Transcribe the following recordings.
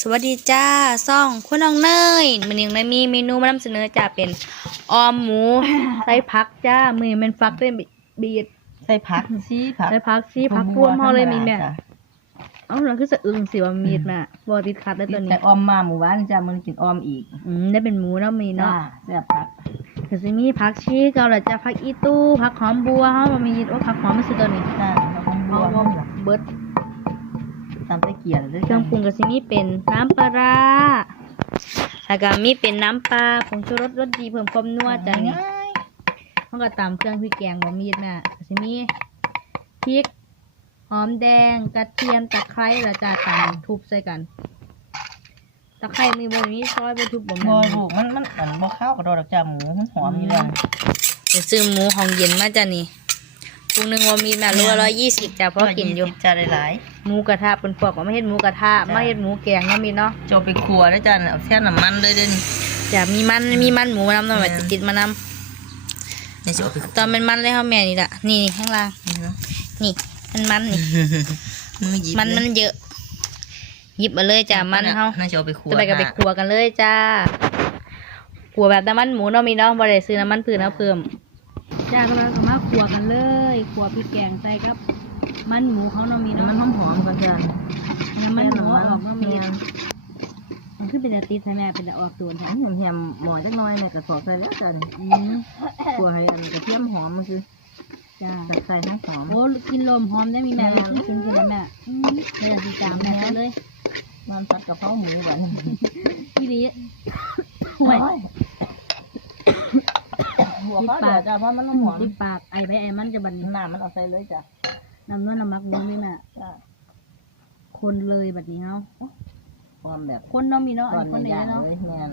สวัสดีจ้าซ่องคุณน้องเนยมันยังมีเมนูมานำเสนอจ้าเป็นออมหมู ใส่ผักจ้ามือเป็นฟักด้วยบีดใส่ผักชีผักใส่ผักชีผักรวมเฮาเลยมีแม่เอ้าเราคือสะอึงสิว่ามีดแม่บ่ติดขัดได้ตัวนี้แต่ออมมาหมู่บ้านจ้ามันกินออมอีกอืมได้เป็นหมูแล้วมีจ้าเนาะแซ่บผักก็สิมีผักชีเกาแล้วจ้าผักอีตู้ผักหอมบัวเฮาบ่มีโอ้ผักหอมมันสิตัวนี้จ้าแล้วก็บัเฮาวบ่นี่ล่ะเบิด ตำตะเกียบด้วยเครื่องปรุงก็สิมีเป็นน้ำปลาร้าแล้วก็มีเป็นน้ำปลาผงชูรสรสดีเพิ่มความนัวจ้านี่เขาก็ตามเครื่องพริกแกงบะมีดแม่ก็สิมีพริกหอมแดงกระเทียมตะไคร้แล้วจะตามทุบใส่กันตะไคร้มีบนนี้ซอยบนทุบบ่บ่แม่นลูกมันมันอันบ่เข้าวกับดอกจ้าหมูมันหอมอยู่แล้วเดี๋ยวซื้อหมูของเย็นมาจ้ะนี่ ปรุงหนึ่งว่ามีแม่รู้ว่าร้อยยี่สิบจ้ะเพราะกินอยู่จ้าหลายหมูกระทะเป็นพวกว่าไม่เห็นหมูกระทะไม่เห็นหมูแกงเนาะมีเนาะๆโจาไปครัวด้วยจ้าเอาแค่น้ำมันเลยเด้อนี่จะมีมันมีมันหมูนำหน่อยแม่จะติดมานนี่สิเอาไปำตอนเป็นมันเลยเขาแม่นี่ละนี่ข้างล่างนี่เนาะนี่มันมันนี่มันหยิบมันมันเยอะหยิบมาเลยจ้ะมันเขาน่าจะเอาไปครัวจะไปกับไปครัวกันเลยจ้าครัวแบบน้ำมันหมูเนาะมีเนาะบ่ได้ซื้อน้ำมันพืชเอาเพิ่ม จ้าก็เราก็มาครัวกันเลยครัวพริกแกงใส่ครับ มันหมูเขาเนาะมีน้ำเนาะมันหอมๆก่อนจ้าน้ำมันหมูออกเนาะมีเนียนมันคือเป็นแต่ติดใช่ไหมเป็นแต่ออกตัวใช่อันแฮมๆหมอจักหน่อยเนี่ยก็สอบใส่แล้วจ้านี่อืมครัวให้อันกระเทียมหอมมันคือจ้าตัดใส่ให้หอมโอ้กินลมหอมได้มีแม่เลยกินกินแล้วแม่อืมเลยสีจามแม่เอาเลยมันผัดกะเพราหมูหวานพี่ลีห่วย หัวเขาเดี๋ยวจ้ะเพราะมันน้ำหอมที่ปากไอไปไอมันจะบันน้ำมันเอาใส่เลยจ้ะน้ำนวลน้ำมักหมูนี่แม่จ้ะคนเลยบัดนี้เฮาความแบบคนเนาะมีเนาะก่อัอนนคนในนี้ย่างเนาะเลยแม่น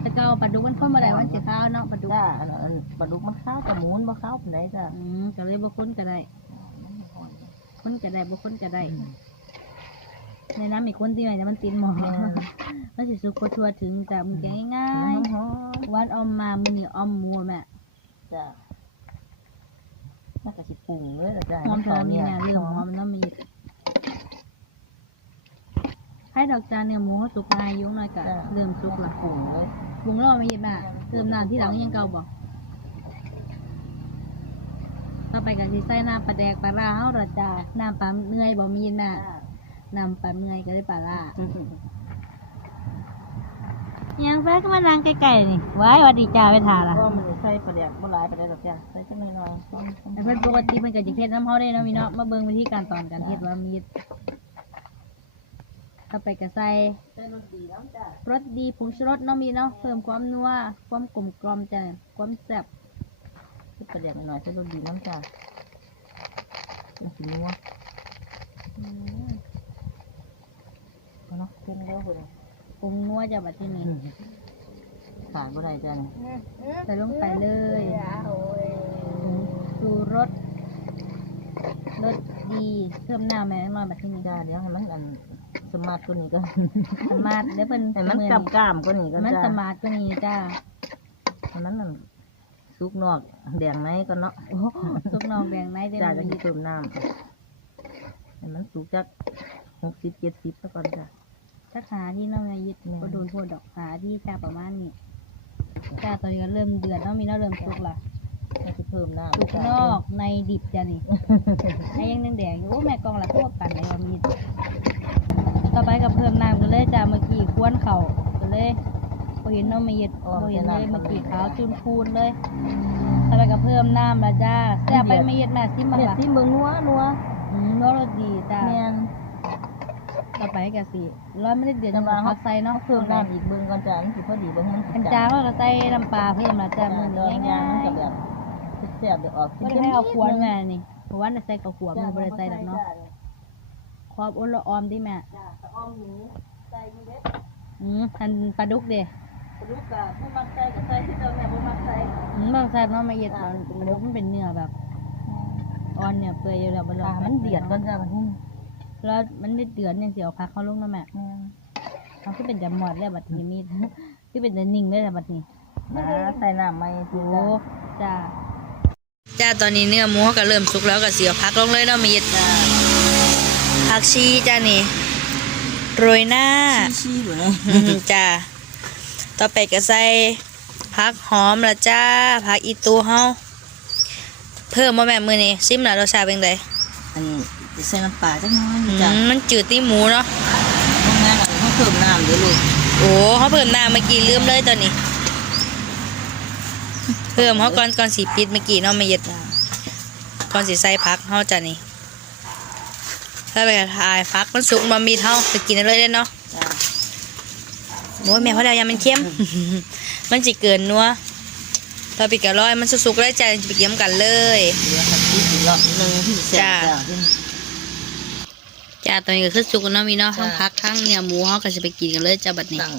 แต่เก่าปลาดุกมันเข้ามาได้มันจะข้าวเนาะปลาดุกจ้ะอันนั้นปลาดุกมันข้าวกับหมูมันบ่ข้าวปานใดจ้ะอืมก็เลยบ่คนก็ได้คนก็ได้บ่คนก็ได้ ในน้ำมีคนที่ไหนมันตินหมอมันสิสุกทั่วถึงแต่มันจะง่ายหอมๆวันออมมามื้อนี้ออมหมูแม่ๆจ้ะน่าจะสิปรุงเลยล่ะจ้ะหอมเท่ามียแม่เรื่องหอมน้ำมีให้ดอกจานเนื้อหมูเขาสุกง่ายอยุ่งหน่อยก็เริ่มสุกละปรุงเลยปรุงแล้วไม่ยิบน่ะเติมน้ำที่หลังยังเก่าบ่ต่อไปก็สิใส่น้ำปลาแดกปลาร้าเฮาดอกจ้าน้ำปลาเนื่อยบ่มีน่ะ นำปลาเมื่อยก็ได้ปลาล่ายังแฟก็มานางไกลๆนี่ไว้หวัดดีจ้าไปทาละก็มันใส่ปลาแดกบ่หลายปานใดดอกจ้ะใส่จังน้อยๆต้มแต่เพิ่นปกติมันก็จะเฮ็ดน้ำเฮาได้เนาะมีเนาะมาเบิ่งวิธีการตอนการเฮ็ดว่ามีต่อไปก็ใส่ใส่รสดีน้ำจ้ะรสดีผงชูรสเนาะมีเนาะเพิ่มความนัวความกลมกล่อมจ้ะความแซ่บใส่ปลาแดกหน่อยๆใส่รสดีน้ำจ้ะเป็นสีนัว เอาเนาะเพิ่มเร็วพุ่นเลยปรุงนัวจ้ะบัดที่นี้ขาดบ่ได้จ้ะนี่ใส่ลงไปเลยผงชูรสรสดีเพิ่มน้ำแม่น้อยบัดที่นี้จ้าเดี๋ยวให้มันอันสมาร์ทกว่านี้ก็สมาร์ทเดี๋ยวเพิ่นให้มันกำกล้ามกว่านี้ก็มันจ้าสมาร์ทกว่านี้จ้าให้มันนั่นสุกนอกแดงในก็เนาะโอ้สุกนอกแดงในได้จ้าเลจะยมีเติมน้ำให้มันสุกจักหกสิบเจ็ดสิบซะก่อนจ้ะ ถ้าขาที่น้องนายยึดแม่นก็โดนโทษดอกขาที่จ้าประมาณนี้จ้าตอนนี้ก็เริ่มเดือดเนาะมีเนาะเริ่มสุกละให้สิเพิ่มน้ำสุกจ้ะนอกในดิบจ้ะนี่ให้ยังแดงๆอยู่โอ้แม่กองละทั่วปั่นในว่ามีดต่อไปก็เพิ่มน้ำกันเลยจ้าเมื่อกี้ควนเข่ากันเลยพอเห็นน้องมีดพอเห็นเลยเมื่อกี้ขาวจุนพูนเลยต่อไปก็เพิ่มน้ำละจ้าแซ่บไปไม่เย็ดแม่ซิมมาเม็ดละที่เมืองนัวนัวอืมรสดีจ้าแม่น ต่อไปก็สิร้อยไม่ได้เดือดจังหวะน้ำปลาใส่เนาะเพิ่มน้ำอีกเบิ่งก่อนจ้ะนี่สิพอดีเบิ่งมันอันจ้าก็ใส่น้ำปลาเพิ่มละจ้าจ้ะมือดอกนี้ยางง่ามันก็ยแบบแซ่บๆเดี๋ยวออกๆไม่ได้ให้เอาขวดแม่นี่เพราะว่าใส่กับขวดมือบริใส่ดอกเนาะความอ้นละออมที่แม่จ้ะตะอ้อมหมูใส่นี่เด้อืมอันปลาดุกเด้ปลาดุกกะผู้มักใส่ก็ใส่ที่เดิมแม่บ่มักใส่อืมบางใส่เนาะมาเย็ดเอาปลาดุกมันเป็นเนื้อแบบอ่อนเนี่ยเปื่อยอยู่แล้วมันอ่ามันเดือดก่อนจ้ะมัน แล้วมันได้เดือดเนี่ยเสียวพักเข้าลงเนาะแม่อืมเขาคือเป็นจำหมอดเลยบัดนี้มีดคือเป็นจะนิ่งเลยนะบัดนี้มาใส่น้ำไม่ทีโอ้ละจ้าจ้าตอนนี้เนื้อหมูก็เริ่มสุกแล้วก็เสียวพักลงเลยเนาะมีดจ้ะผักชีจ้านี่โรยหน้าชี้ๆอยู่นะอืมจ้าต่อไปก็ใส่ผักหอมละจ้าผักอีตูเฮาเพิ่มมาแม่มือนี้ซิมละรสชาติเป็นไงอัน นี้จะใส่น้ำปลาจักหน้อยอืจ้ะมมันจืดที่หมูเนาะทำงานอะไรเขาเพิ่มน้ำเดี๋ยวลูกโอ้เขาเพิ่มน้ำเมื่อกี้ลืมเลยตอนนี้ เพิ่มเขาก่อนก่อนสีปิดเมื่อกี้เนาะไม่เย็ดก่อนสีใส่พักเขาจะนี่ถ้าไปทายพักมันสุกมามีเท่าไปกินได้เลยเด้อเนาะจ้ะโอ้ยแม่เขาเดาวยามันเข้มมันจะเกินนัวถ้าปิดกระร้อยมันสุกๆแล้วจ้ะจะไปเกี่ยมกันเลย เหลือผักชีอีกรอบหนึงที่แซ่บจ้ะ จ้ะจ้าตอนนี้ก็คือสุกแล้วเนาะมีเนาะจ้ะทั้งพักทั้งเนื้อหมูเขาก็จะไปกินกันเลยจ้าบัดนี้ตั้ง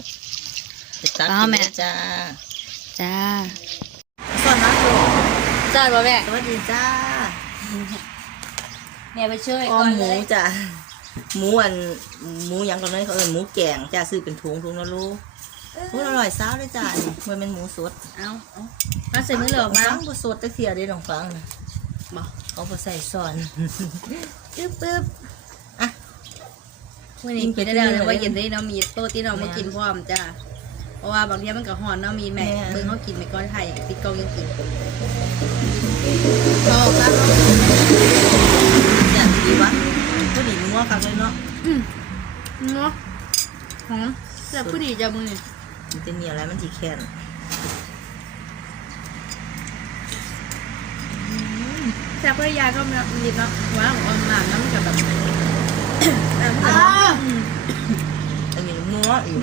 ไปตักเอาแม่กินเลยจ้าจ้าสวัสดีลูกจ้าบ่แม่สวัสดีจ้าแม่ไปช่วยอ้อก่มอนหเลมูยจ้ะหมูอันหมูหยังก่อนเลยเขาเอิ้นหมูแกงจ้าซื้อเป็นถุงถุงละลูกถุงละร้อยสาวเลยจ้านี่มันเป็นหมูสด เอาเอามาใส่มือเหลือมามาบ่สดจักเสียเด้น้องฟังนะบอกเขาบ่ใส่ซ่อนปึ๊บปึ๊บอะ วันนี้กินได้แล้วกินไปเลยว่าเรื่อยๆเย็นได้เนาะมีโต๊ะที่เรามากินพร้อมจ้าเพราะว่าบางทีมันก็หอนเนาะมีแม่แม่เบิ่งเขากินไปก่อนไทยปิดกล้องยังกินชอบครับเนี่ยดีวะก็ดีนัวคักเลยเนาะอืมเนาะหอมแต่ผู้ดีจ้ามือนี่มันจะมีอะไรมันสิแค้นแต่ภรรยาก็มีนิดเนาะว่าของออมหมากน้ำกับแบบ อันนี้นัวอีก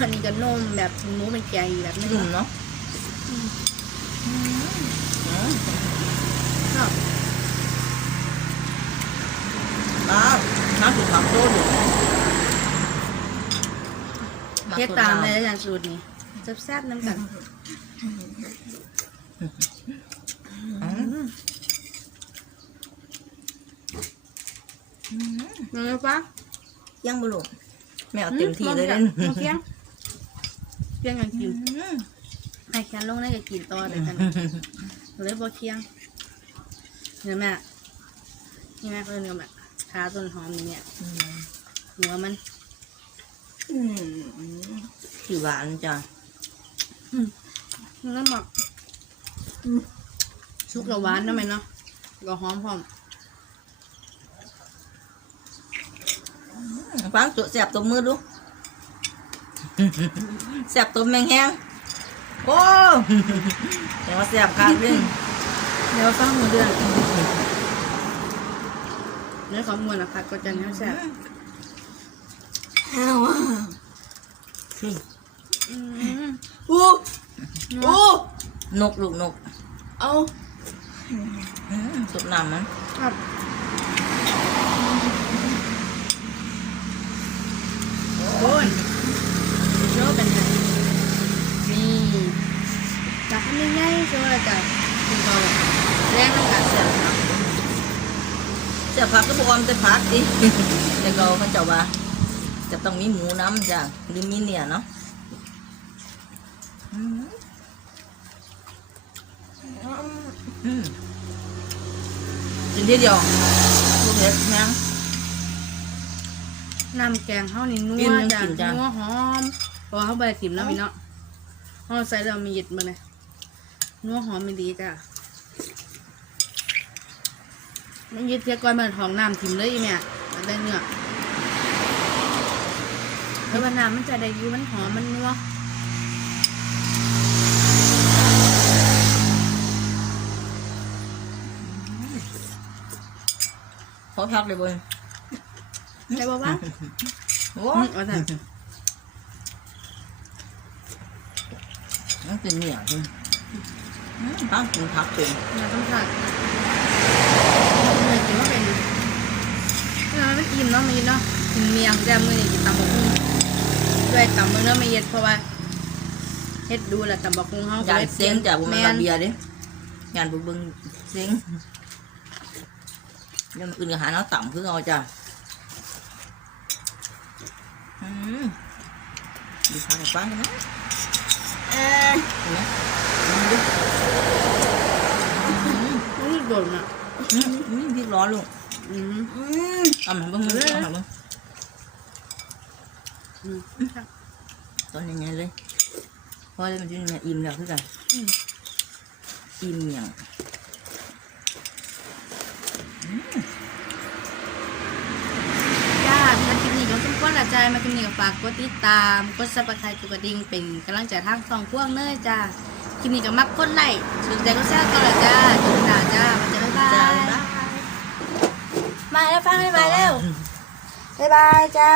อันนี้ก็นมแบบหมูเป็นแกงแบบนึงนุ่มเนาะอ้าวน้ำถูกผักโตดูเทียบตามเลยอาจารย์สูตรนี้แซ่บๆน้ำกัน อืม เนื้อปะยังบ่ลูกแม่เอาเต็มที่เลยเด้เพียงเพียงอย่างกินอืมไอ้แคนลงได้ก็กินต่อเลยกันเลยบ่เคียงเนื้อแม่นี่แม่เขาเนื้อแม่ขาต้นหอมนี่เนี่ยอืมหัวมันอืมสีหวานจ้ะเนื้อหมักชุกละหวานนะแม่เนาะก็หอมพร้อม ฟังจุแสบตัวมือดูแสบตัวแมงแห้งโอ้เดี๋ยวว่าแสบคักเลยเดี๋ยวฟังมือเดือนเนื้อของมวลนะคะก็จะเนื้อแซ่บอ้าวอืมอืมอู้นัวอู้นกลูกนก เอาอืมสุดน้ำมันครับโอ้ยโชว์กันค่ะนี่จับไม่ ง่ายๆโชว์เลยจ้ะคุณเขาแรงน้ำกัดเสียครับแสบผักก็บอกว่ามันจะผักดิแต่ก็เขาเจ้าว่า จะต้องมีหมูน้ำจ้ะหรือมีเนื้อเนาะอืมอืมกินทีเดียวลูกเห็ดแห้งน้ำแกงเขานี่นักิวนจ้ะกินจ้ะนัวหอมเพราะว่าเขาใบติ่มแล้วมีเนาะเขาใส่เรามีหยิดมาเลย นัวหอมมีดีจ้ะมันยึดเทียก่อนมันของน้ำถิ่มเลยอีเนี่ยมันได้เนื้อแล้ววันน้ำมันจะได้อยูมันหอมมันนัวขอพักเลยบนได้ป่าวะโอ้อืมเอาแต่มันเป็นเหนียวจริง อืมต้องกินผักเป็นเราต้องผัดเลยกินว่าเป็นเออมันอิ่มเนาะมีเนาะกินเมียงแต่มือนี่กินตำบักหุ่งด้วยตำมือเนาะไม่เย็ดเพราะว่าเฮ็ดดูแหละตำบักหุ่งเฮาก็ยานเลยเสียงจากบุญแม่ระนเบียร์ดิยานบุญเบิงเสียงยังอื่นก็หาเนาต่ำคือเอาจ้ะอืมดูผักให้ฟังกันนะเอ้ยเห็นไหมอื มดูมันโดนอะอืมอืมพริกร้อนลูกอืมอืมเอามาเบิ้งมือเอามาเบิ้งอืมตอนยังไงเลยพอเลยมันจะเนี่ยอิ่มแล้วคือกันอิ่มอย่างจ้าถ้าคลิปนี้ก็สมควรละใจมาคลิปนี้ก็ฝากกดติดตาม กดซับสไครต์กดกระดิ่งเป็นกำลังใจทางสองพวงเนยจ้า คลิปนี้ก็มักกดไลค์สนใจก็แชร์ต่อละจ้าจุดหนาจ้ามาเจอบ๊ายบาจ้ายบ๊ายบายมาแล้วฟังให้มาแล้วบ๊ายบายจ้า